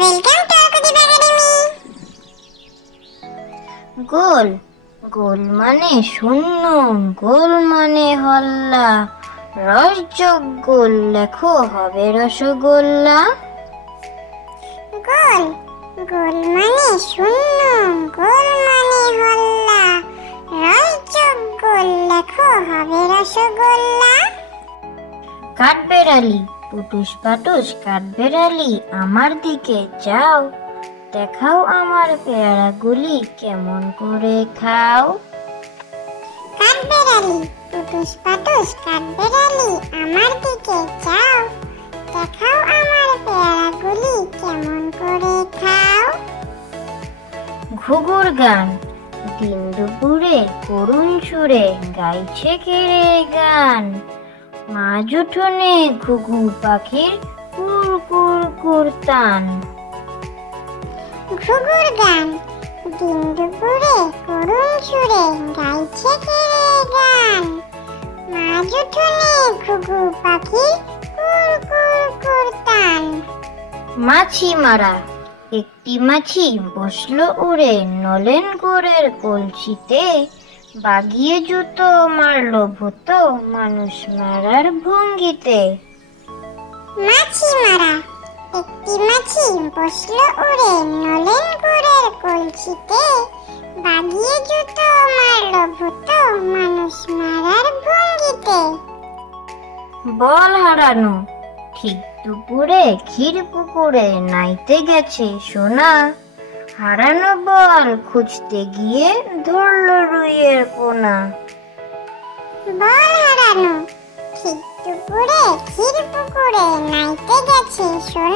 Welcome to Arkudeep academy. গোল গোল মানে শূন্য, গোল মানে হল্লা, রসযোগ গোল লেখো হবে রসগোল্লা। গোল গোল মানে শূন্য, গোল মানে হল্লা, রসযোগ গোল লেখো হবে রসগোল্লা। কাঠবেড়ালি পুটুস পাটুস কাঠবেড়ালি আমার দিকে যাও, দেখাও আমার পেয়ারাগুলি কেমন করে খাও। কাঠবেড়ালি পুটুস পাটুস কাঠবেড়ালি আমার দিকে যাও, দেখাও আমার পেয়ারাগুলি কেমন করে খাও। ঘুঘুর গান দিন দুপুরে করুণ সুরে গাইছে কেড়ে গান, মাঝ উঠোনে ঘুঘু পাখির কুর কুর কুরতান। ঘুঘুর গান দিন দুপুরে করুণ সুরে গাইছে কেড়ে গান, মাঝ উঠোনে ঘুঘু পাখি কুর কুর কুরতান। মাছি মারা একটি মাছি বসলো উড়ে নলেন গুড়ের কলসিতে, বাগিয়ে জুতো মারলো ভূতো মানুষ মারার ভঙ্গিতে। মাছি মারা একটি মাছি বসলো উড়ে নলেন গুড়ের কলসিতে, বাগিয়ে জুতো মারলো ভূতো মানুষ মারার ভঙ্গিতে। বল হারানো ঠিক দুপুরে ক্ষীর পুকুরে নাইতে গেছে সোনা, হারানো বল খুঁজতে গিয়ে ধরলো রুইয়ের পোনা। বল হারানো ঠিক দুপুরে ক্ষীর পুকুরে নাইতে গেছে সোনা,